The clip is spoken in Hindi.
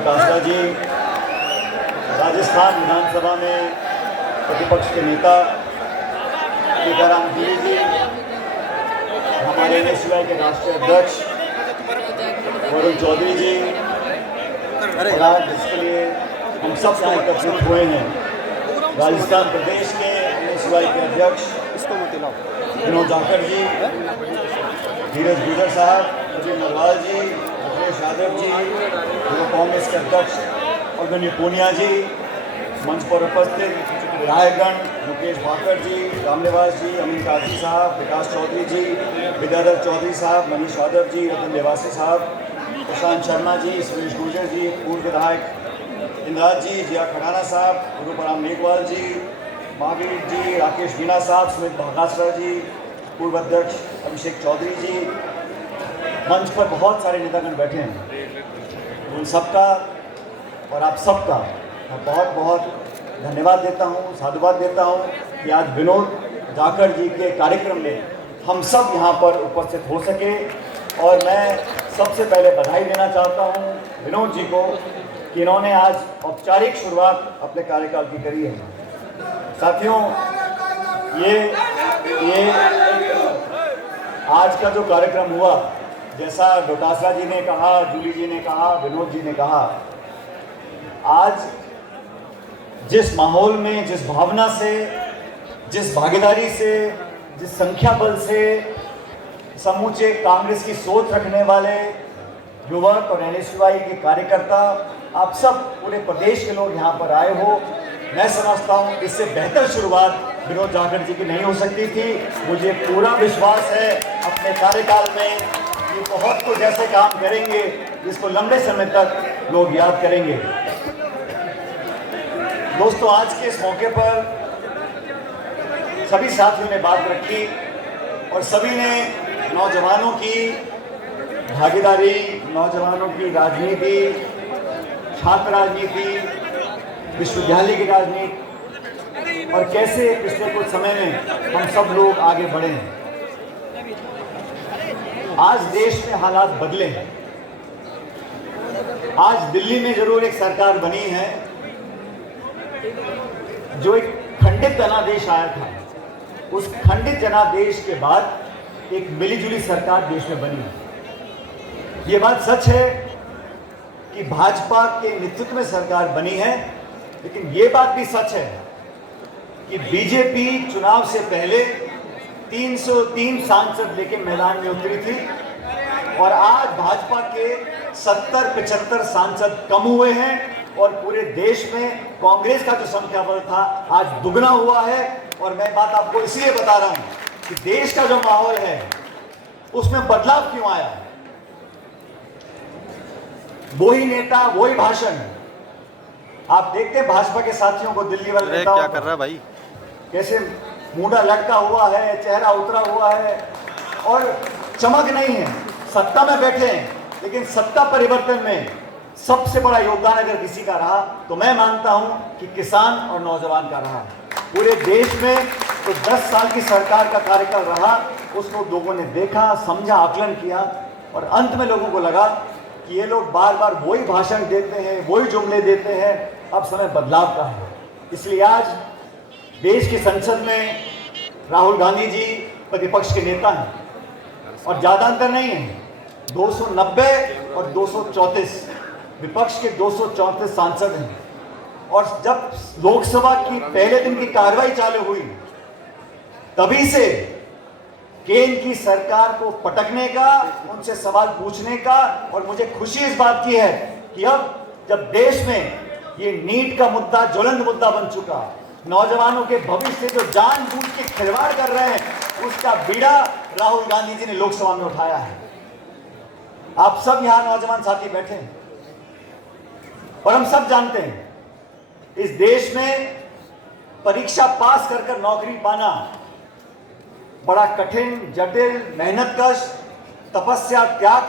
डोटासरा जी, राजस्थान विधानसभा में प्रतिपक्ष के नेता टीकाराम जूली जी, हमारे NSUI के राष्ट्रीय अध्यक्ष वरुण चौधरी जी, और आज जिसके लिए हम सब यहाँ एकत्रित हुए हैं, राजस्थान प्रदेश के NSUI के अध्यक्ष विनोद जाखड़ जी, धीरज गुजर साहब, अजय नरवाल जी, अखिलेश यादव जी, कांग्रेस के अध्यक्ष अग्रणी पूनिया जी, मंच पर उपस्थित विधायकगण मुकेश भाकर जी, रामनिवास जी, अमीन काजी साहब, विकास चौधरी जी, विद्याधर चौधरी साहब, मनीष यादव जी, रतन देवासी साहब, प्रशांत शर्मा जी, सुरेश गुर्जर जी, पूर्व विधायक इंद्राज जी, जिया खड़ाना साहब, गुरुपराम मेघवाल जी, महावीर जी, राकेश मीणा साहब, सुमित भागासरा जी, पूर्व अध्यक्ष अभिषेक चौधरी जी, मंच पर बहुत सारे नेतागण बैठे हैं। उन सबका और आप सबका मैं बहुत बहुत धन्यवाद देता हूँ, साधुवाद देता हूँ कि आज विनोद जाखड़ जी के कार्यक्रम में हम सब यहाँ पर उपस्थित हो सके। और मैं सबसे पहले बधाई देना चाहता हूँ विनोद जी को कि इन्होंने आज औपचारिक शुरुआत अपने कार्यकाल की करी है। साथियों, ये आज का जो कार्यक्रम हुआ, जैसा डोटासरा जी ने कहा, जूली जी ने कहा, विनोद जी ने कहा, आज जिस माहौल में, जिस भावना से, जिस भागीदारी से, जिस संख्या बल से समूचे कांग्रेस की सोच रखने वाले युवक और NSUI के कार्यकर्ता, आप सब पूरे प्रदेश के लोग यहाँ पर आए हो, मैं समझता हूँ इससे बेहतर शुरुआत विनोद जाखड़ जी की नहीं हो सकती थी। मुझे पूरा विश्वास है अपने कार्यकाल में ये बहुत कुछ ऐसे काम करेंगे जिसको लंबे समय तक लोग याद करेंगे। दोस्तों, आज के इस मौके पर सभी साथियों ने बात रखी और सभी ने नौजवानों की भागीदारी, नौजवानों की राजनीति, छात्र राजनीति, विश्वविद्यालय की राजनीति और कैसे पिछले कुछ समय में हम सब लोग आगे बढ़े हैं। आज देश में हालात बदले हैं। आज दिल्ली में जरूर एक सरकार बनी है, जो एक खंडित जनादेश आया था, उस खंडित जनादेश के बाद एक मिलीजुली सरकार देश में बनी है। ये बात सच है कि भाजपा के नेतृत्व में सरकार बनी है, लेकिन ये बात भी सच है कि बीजेपी चुनाव से पहले 303 सांसद लेके मैदान में उतरी थी और आज भाजपा के 70-75 सांसद कम हुए हैं और पूरे देश में कांग्रेस का जो संख्या बल था आज दुगना हुआ है। और मैं बात आपको इसलिए बता रहा हूं कि देश का जो माहौल है उसमें बदलाव क्यों आया। वही नेता, वही भाषण आप देखते हैं भाजपा के साथियों को, दिल्ली वाले नेताओं क्या कर रहा है भाई, कैसे मुंडा लटका हुआ है, चेहरा उतरा हुआ है और चमक नहीं है। सत्ता में बैठे हैं, लेकिन सत्ता परिवर्तन में सबसे बड़ा योगदान अगर किसी का रहा तो मैं मानता हूं कि किसान और नौजवान का रहा। पूरे देश में तो 10 साल की सरकार का कार्यकाल रहा, उसको लोगों ने देखा, समझा, आकलन किया और अंत में लोगों को लगा कि ये लोग बार बार वही भाषण देते हैं, वही जुमले देते हैं, अब समय बदलाव का है। इसलिए आज देश की संसद में राहुल गांधी जी प्रतिपक्ष के नेता हैं और ज़्यादा अंतर नहीं है, 290 और 234, विपक्ष के 234 सांसद हैं। और जब लोकसभा की पहले दिन की कार्रवाई चालू हुई, तभी से केंद्र की सरकार को पटकने का, उनसे सवाल पूछने का, और मुझे खुशी इस बात की है कि अब जब देश में ये नीट का मुद्दा ज्वलंत मुद्दा बन चुका, नौजवानों के भविष्य से जो जानबूझ के खिलवाड़ कर रहे हैं, उसका बीड़ा राहुल गांधी जी ने लोकसभा में उठाया है। आप सब यहां नौजवान साथी बैठे हैं और हम सब जानते हैं इस देश में परीक्षा पास कर नौकरी पाना बड़ा कठिन, जटिल, मेहनतकश, तपस्या, त्याग